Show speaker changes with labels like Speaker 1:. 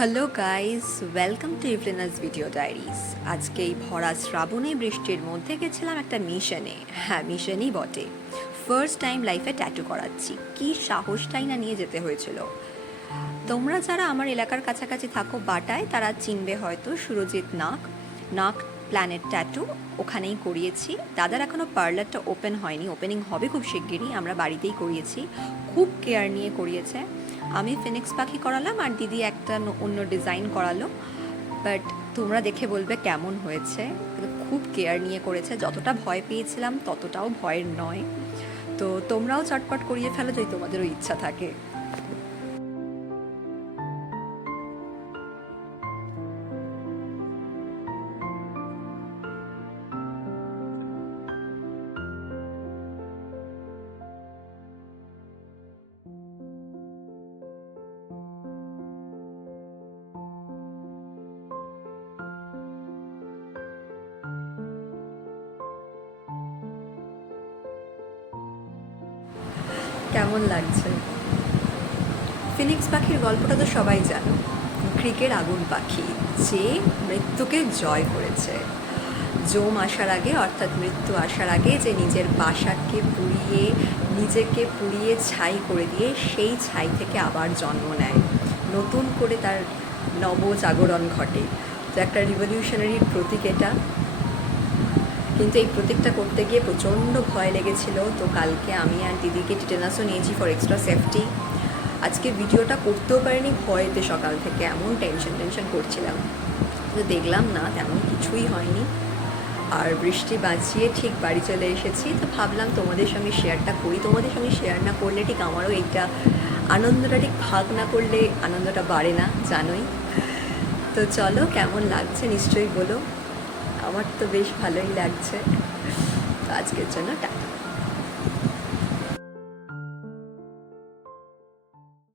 Speaker 1: Hello guys welcome to ইভলেনাস video diaries আজকে এই ভরা শ্রাবণে বৃষ্টির মধ্যে গেছিলাম একটা মিশনে। হ্যাঁ মিশনই বটে। ফার্স্ট টাইম লাইফে ট্যাটু করাচ্ছি। কী সাহসটাই না নিয়ে যেতে হয়েছিল। তোমরা যারা আমার এলাকার কাছাকাছি থাকো বাটায়, তারা চিনবে হয়তো সুরজিৎ নাক নাক প্ল্যানেট ট্যাটু ওখানেই করিয়েছি। দাদার এখনও পার্লারটা ওপেন হয়নি ওপেনিং হবে খুব শিগগিরই, আমরা বাড়িতেই করিয়েছি। খুব কেয়ার নিয়ে করিয়েছে। আমি ফিনিক্স পাখি করালাম আর দিদি একটা অন্য ডিজাইন করালো। বাট তোমরা দেখে বলবে কেমন হয়েছে। খুব কেয়ার নিয়ে করেছে। যতটা ভয় পেয়েছিলাম, ততটাও ভয়ের নয়। তো তোমরাও চটপট করিয়ে ফেলো যদি তোমাদেরও ইচ্ছা থাকে। কেমন লাগছে? ফিনিক্স পাখির গল্পটা তো সবাই জানো। ক্রিকেট আগুন পাখি, যে মৃত্যুকে জয় করেছে। জম আসার আগে, অর্থাৎ মৃত্যু আসার আগে যে নিজের বাসাকে পুড়িয়ে, নিজেকে পুড়িয়ে ছাই করে দিয়ে সেই ছাই থেকে আবার জন্ম নেয়। নতুন করে তার নবজাগরণ ঘটে। তো একটা রিভলিউশনারির প্রতীক এটা। কিন্তু এই প্রতীকটা করতে গিয়ে প্রচণ্ড ভয় লেগেছিল। তো কালকে আমি আর দিদিকে টিটেনাসও নিয়েছি ফর এক্সট্রা সেফটি আজকে ভিডিওটা করতেও পারিনি, ভয়েতে সকাল থেকে এমন টেনশন টেনশন করছিলাম। তো দেখলাম না, তেমন কিছুই হয়নি। আর বৃষ্টি বাঁচিয়ে ঠিক বাড়ি চলে এসেছি। তো ভাবলাম তোমাদের সঙ্গে শেয়ারটা করি। তোমাদের সঙ্গে শেয়ার না করলে ঠিক আমারও এইটা আনন্দটা ঠিক ভাগ না করলে আনন্দটা বাড়ে না, জানোই। তো চলো, কেমন লাগছে নিশ্চয়ই বলো। আমার তো বেশ ভালোই লাগছে। আজকের জন্য টাটা।